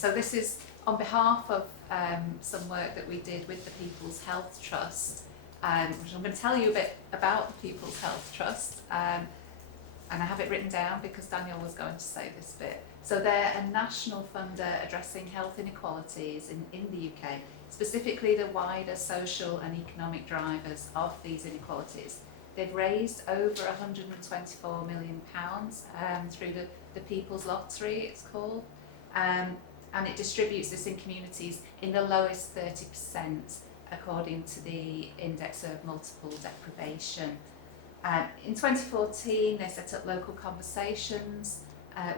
So this is on behalf of some work that we did with the People's Health Trust, which I'm going to tell you a bit about the People's Health Trust, and I have it written down because Daniel was going to say this bit. So they're a national funder addressing health inequalities in the UK, specifically the wider social and economic drivers of these inequalities. They've raised over £124 million through the People's Lottery, it's called, and it distributes this in communities in the lowest 30%, according to the Index of Multiple Deprivation. In 2014, they set up Local Conversations,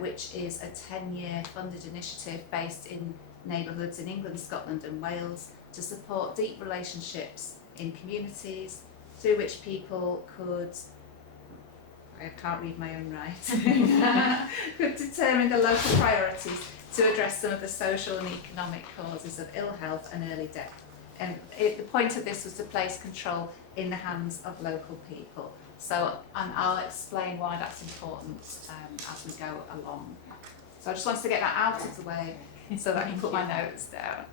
which is a 10-year funded initiative based in neighbourhoods in England, Scotland and Wales to support deep relationships in communities through which people could, I can't read my own right, could determine the local priorities to address some of the social and economic causes of ill health and early death. And the point of this was to place control in the hands of local people. So, and I'll explain why that's important as we go along. So I just wanted to get that out of the way so that I can put my notes down.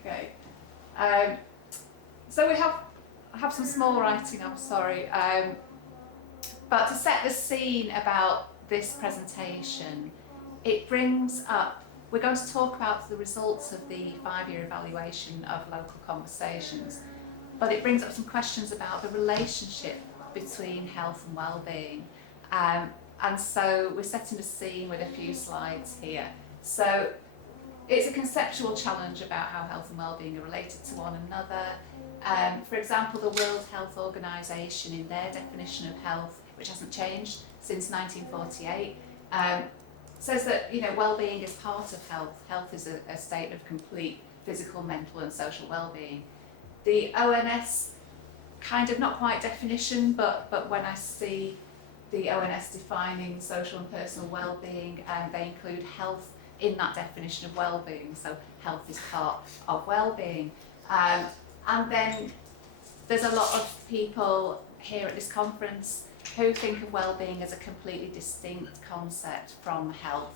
Okay. So I have some small writing, I'm sorry. But to set the scene about this presentation, it brings up, we're going to talk about the results of the 5-year evaluation of Local Conversations, but it brings up some questions about the relationship between health and well-being. And so we're setting the scene with a few slides here. So it's a conceptual challenge about how health and well-being are related to one another. For example, the World Health Organization, in their definition of health, which hasn't changed since 1948, says that well-being is part of health. Health is a state of complete physical, mental and social well-being. The ONS kind of not quite definition, but when I see the ONS defining social and personal well-being, they include health in that definition of well-being. So health is part of well-being. And then there's a lot of people here at this conference who think of well-being as a completely distinct concept from health.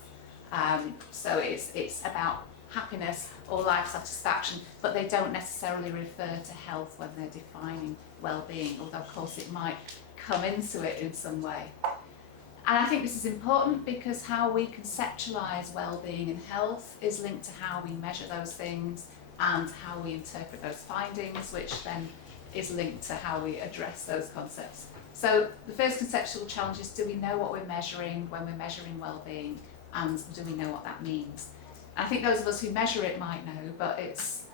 So it's about happiness or life satisfaction, but they don't necessarily refer to health when they're defining well-being, although of course it might come into it in some way. And I think this is important because how we conceptualise well-being and health is linked to how we measure those things and how we interpret those findings, which then is linked to how we address those concepts. So the first conceptual challenge is, do we know what we're measuring when we're measuring well-being, and do we know what that means? I think those of us who measure it might know, but it's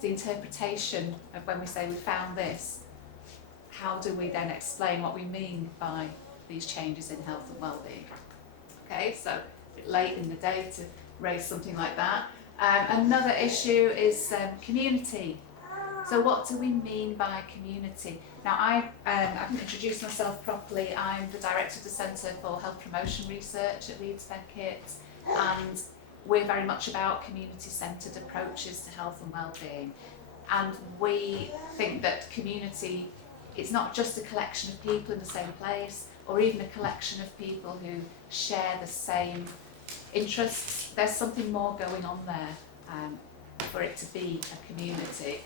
the interpretation of when we say we found this, how do we then explain what we mean by these changes in health and well-being? Okay, so a bit late in the day to raise something like that. Another issue is community. So what do we mean by community? Now I haven't introduced myself properly. I'm the director of the Centre for Health Promotion Research at Leeds Beckett, and we're very much about community-centred approaches to health and well-being. And we think that community, it's not just a collection of people in the same place, or even a collection of people who share the same interests. There's something more going on there for it to be a community.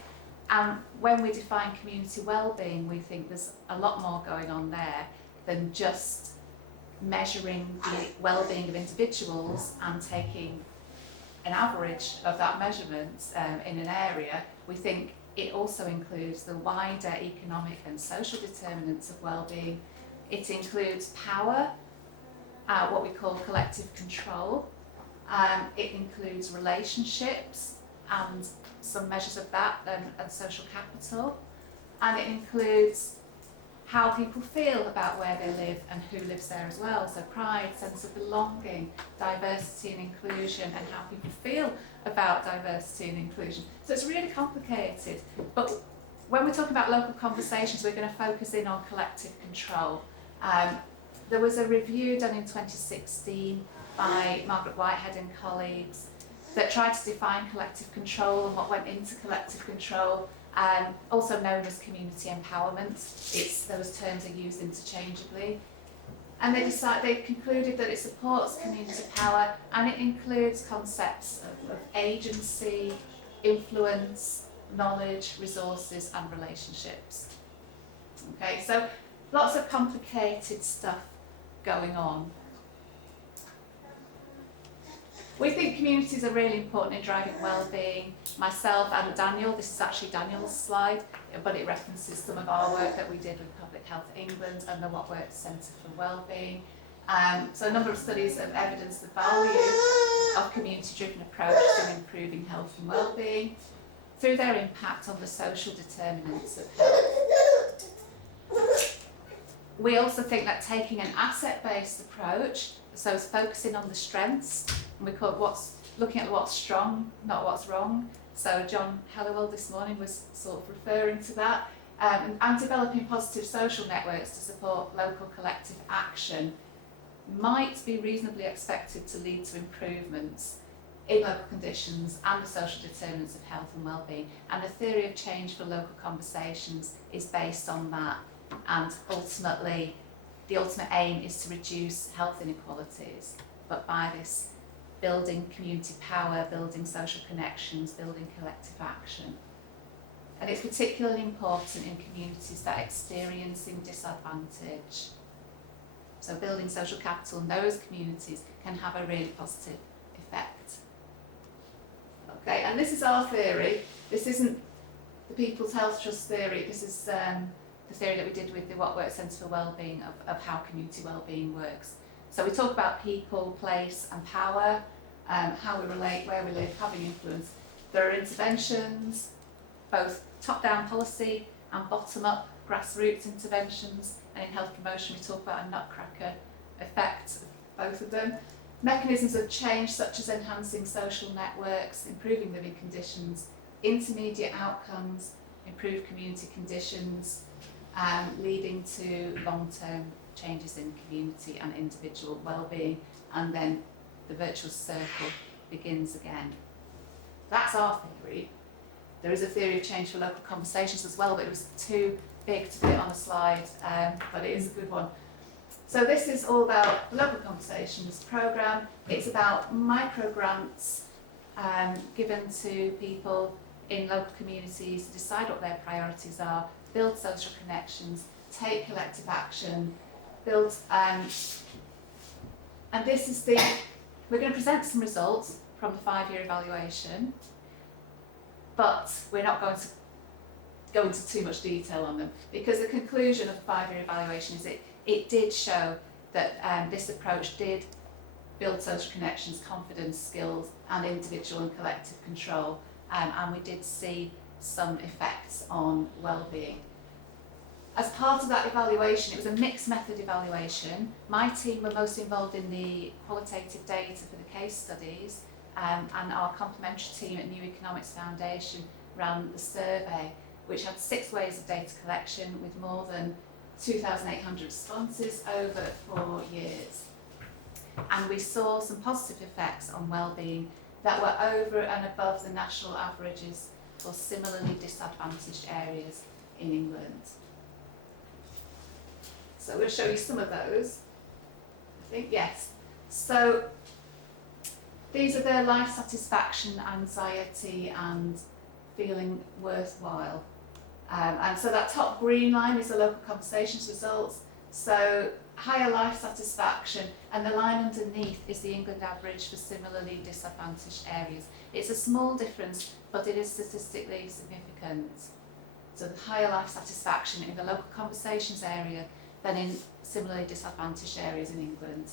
And when we define community well-being, we think there's a lot more going on there than just measuring the well-being of individuals and taking an average of that measurement in an area. We think it also includes the wider economic and social determinants of well-being. It includes power, what we call collective control. It includes relationships and some measures of that and social capital. And it includes how people feel about where they live and who lives there as well. So pride, sense of belonging, diversity and inclusion, and how people feel about diversity and inclusion. So it's really complicated. But when we're talking about local conversations, we're going to focus in on collective control. There was a review done in 2016 by Margaret Whitehead and colleagues that tried to define collective control and what went into collective control, also known as community empowerment. Those terms are used interchangeably. And they concluded that it supports community power, and it includes concepts of agency, influence, knowledge, resources and relationships. Okay, so lots of complicated stuff going on. We think communities are really important in driving well-being. Myself and Daniel, this is actually Daniel's slide, but it references some of our work that we did with Public Health England and the Worcester Centre for Wellbeing. So a number of studies have evidenced the value of community-driven approaches in improving health and wellbeing through their impact on the social determinants of health. We also think that taking an asset-based approach, so it's focusing on the strengths, and we call it looking at what's strong, not what's wrong. So John Helliwell this morning was sort of referring to that, and developing positive social networks to support local collective action might be reasonably expected to lead to improvements in local conditions and the social determinants of health and wellbeing. And the theory of change for local conversations is based on that. And ultimately, the ultimate aim is to reduce health inequalities, but by this, building community power, building social connections, building collective action. And it's particularly important in communities that are experiencing disadvantage. So building social capital in those communities can have a really positive effect. Okay, and this is our theory. This isn't the People's Health Trust theory. This is the theory that we did with the Worcester Centre for Wellbeing of how community wellbeing works. So we talk about people, place and power, how we relate, where we live, having influence. There are interventions, both top-down policy and bottom-up grassroots interventions. And in health promotion we talk about a nutcracker effect of both of them. Mechanisms of change such as enhancing social networks, improving living conditions, intermediate outcomes, improved community conditions, leading to long-term changes in community and individual well-being, and then the virtuous circle begins again. That's our theory. There is a theory of change for local conversations as well, but it was too big to fit on a slide, but it is a good one. So this is all about the Local Conversations programme. It's about micro grants given to people in local communities to decide what their priorities are, build social connections, take collective action, build, and this is we're going to present some results from the 5-year evaluation, but we're not going to go into too much detail on them, because the conclusion of the 5-year evaluation is it did show that this approach did build social connections, confidence, skills and individual and collective control, and we did see some effects on well-being. As part of that evaluation, it was a mixed method evaluation. My team were most involved in the qualitative data for the case studies, and our complementary team at New Economics Foundation ran the survey, which had 6 waves of data collection with more than 2,800 responses over 4 years. And we saw some positive effects on well-being that were over and above the national averages for similarly disadvantaged areas in England. So we'll show you some of those. I think, yes. So these are their life satisfaction, anxiety and feeling worthwhile. And so that top green line is the local conversations results. So higher life satisfaction, and the line underneath is the England average for similarly disadvantaged areas. It's a small difference, but it is statistically significant. So the higher life satisfaction in the local conversations area than in similarly disadvantaged areas in England.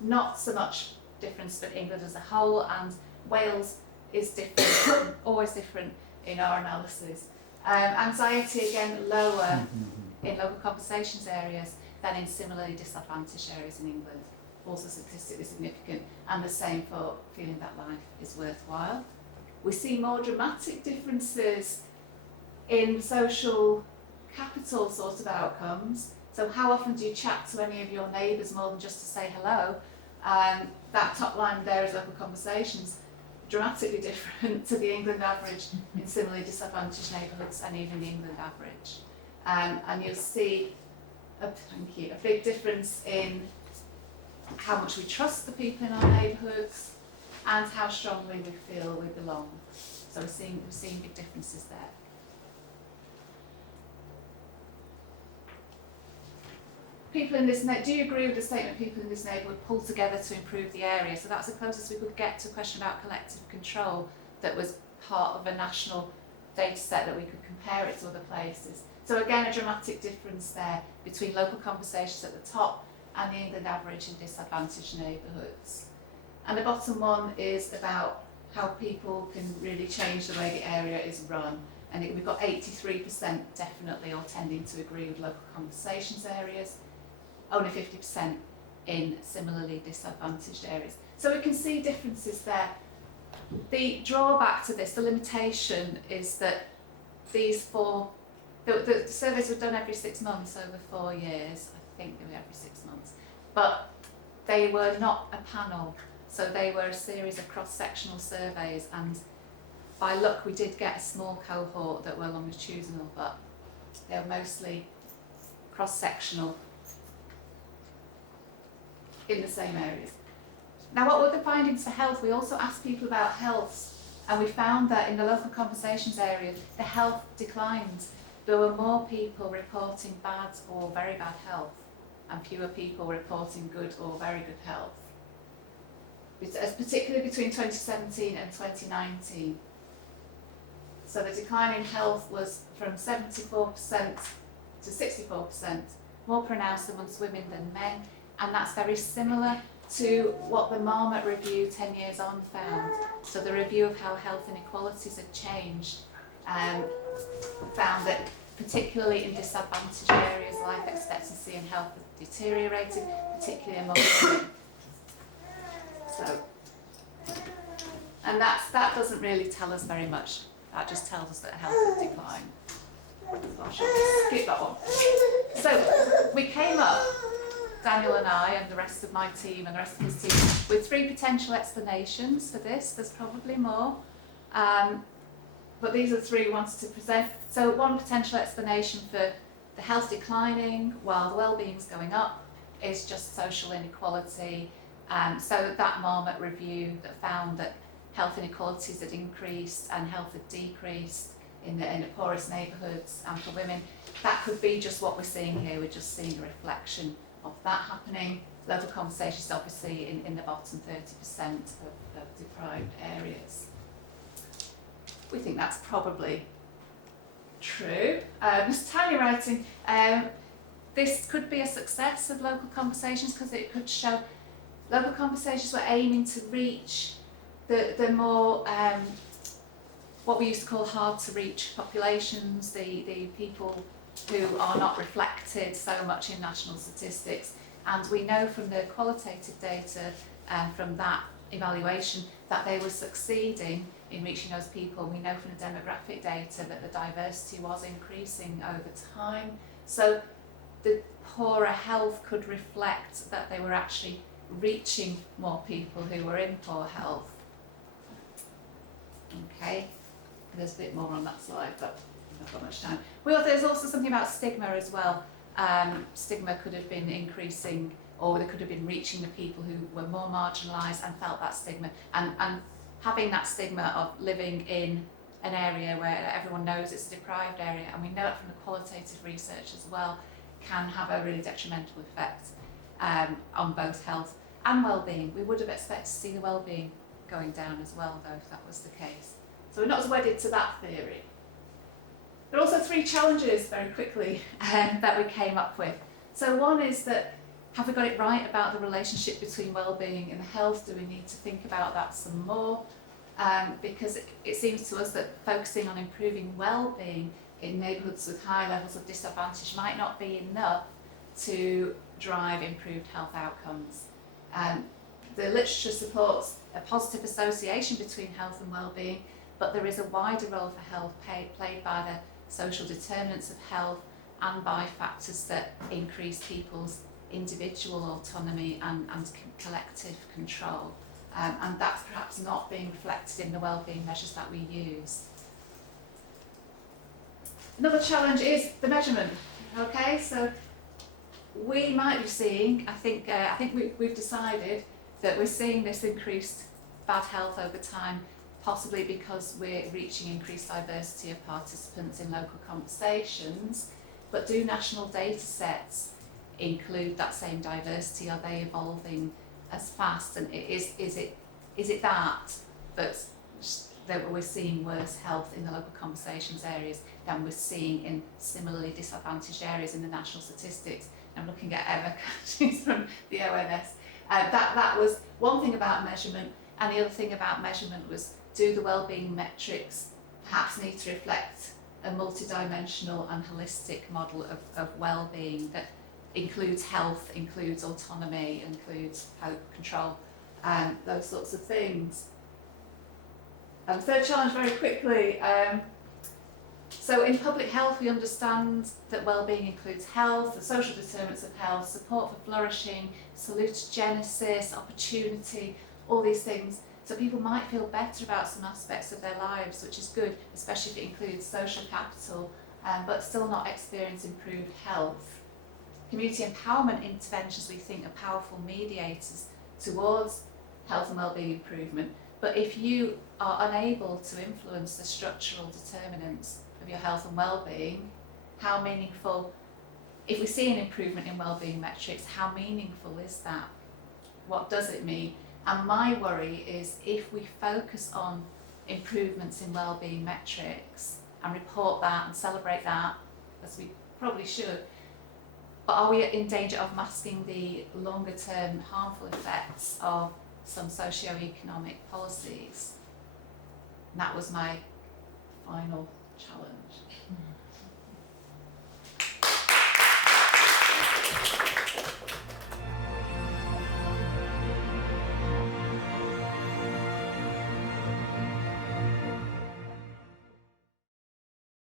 Not so much difference, but England as a whole, and Wales is different, always different in our analysis. Anxiety again lower in local conversations areas than in similarly disadvantaged areas in England, also statistically significant, and the same for feeling that life is worthwhile. We see more dramatic differences in social capital sort of outcomes. So how often do you chat to any of your neighbours more than just to say hello? That top line there is local conversations, dramatically different to the England average in similarly disadvantaged neighbourhoods and even the England average. And you'll see thank you, a big difference in how much we trust the people in our neighbourhoods and how strongly we feel we belong. So we're seeing big differences there. People in this do you agree with the statement people in this neighbourhood pull together to improve the area? So that's the closest we could get to a question about collective control that was part of a national data set that we could compare it to other places. So again, a dramatic difference there between local conversations at the top and the England average in disadvantaged neighbourhoods. And the bottom one is about how people can really change the way the area is run. And we've got 83% definitely or tending to agree with local conversations areas, only 50% in similarly disadvantaged areas. So we can see differences there. The drawback to this, the limitation, is that these the surveys were done every 6 months over 4 years. I think they were every 6 months. But they were not a panel. So they were a series of cross-sectional surveys, and by luck we did get a small cohort that were longitudinal, but they were mostly cross-sectional in the same areas. Now, what were the findings for health? We also asked people about health, and we found that in the local conversations area, the health declined. There were more people reporting bad or very bad health, and fewer people reporting good or very good health, particularly between 2017 and 2019. So the decline in health was from 74% to 64%, more pronounced amongst women than men, and that's very similar to what the Marmot review 10 years on found. So the review of how health inequalities had changed found that particularly in disadvantaged areas, life expectancy and health had deteriorated, particularly among women. So, and that doesn't really tell us very much. That just tells us that health has declined. So I should skip that one. So we came up, Daniel and I and the rest of my team and the rest of his team, with 3 potential explanations for this. There's probably more, but these are the 3 we wanted to present. So one potential explanation for the health declining while the well-being's going up is just social inequality. So that Marmot review that found that health inequalities had increased and health had decreased in the poorest neighbourhoods and for women, that could be just what we're seeing here. We're just seeing a reflection of that happening. Local conversations obviously in the bottom 30% of deprived areas. We think that's probably true. Tiny writing, this could be a success of local conversations because it could show local conversations were aiming to reach the more what we used to call hard to reach populations, the people who are not reflected so much in national statistics. And we know from the qualitative data from that evaluation that they were succeeding in reaching those people. We know from the demographic data that the diversity was increasing over time. So the poorer health could reflect that they were actually reaching more people who were in poor health. Okay, there's a bit more on that slide, but I've not got much time. There's also something about stigma as well. Stigma could have been increasing, or they could have been reaching the people who were more marginalised and felt that stigma. And having that stigma of living in an area where everyone knows it's a deprived area, and we know it from the qualitative research as well, can have a really detrimental effect on both health and well-being. We would have expected to see the well-being going down as well, though, if that was the case. So we're not as wedded to that theory. There are also 3 challenges, very quickly, that we came up with. So one is that, have we got it right about the relationship between well-being and health? Do we need to think about that some more? Because it seems to us that focusing on improving well-being in neighbourhoods with high levels of disadvantage might not be enough to drive improved health outcomes. The literature supports a positive association between health and well-being, but there is a wider role for health played by the social determinants of health and by factors that increase people's individual autonomy and collective control. And that's perhaps not being reflected in the wellbeing measures that we use. Another challenge is the measurement. Okay, so we might be seeing, I think we've decided that we're seeing this increased bad health over time, possibly because we're reaching increased diversity of participants in local conversations. But do national data sets include that same diversity? Are they evolving as fast? And is it that we're seeing worse health in the local conversations areas than we're seeing in similarly disadvantaged areas in the national statistics? I'm looking at Emma, she's from the ONS. That was one thing about measurement, and the other thing about measurement was, do the wellbeing metrics perhaps need to reflect a multidimensional and holistic model of well-being that includes health, includes autonomy, includes control, and those sorts of things. And third challenge, very quickly. So in public health, we understand that wellbeing includes health, the social determinants of health, support for flourishing, salutogenesis, opportunity, all these things. So people might feel better about some aspects of their lives, which is good, especially if it includes social capital, but still not experience improved health. Community empowerment interventions, we think, are powerful mediators towards health and wellbeing improvement. But if you are unable to influence the structural determinants of your health and well-being, how meaningful, if we see an improvement in well-being metrics, how meaningful is that? What does it mean? And my worry is, if we focus on improvements in well-being metrics and report that and celebrate that, as we probably should, but are we in danger of masking the longer-term harmful effects of some socio-economic policies? And that was my final challenge.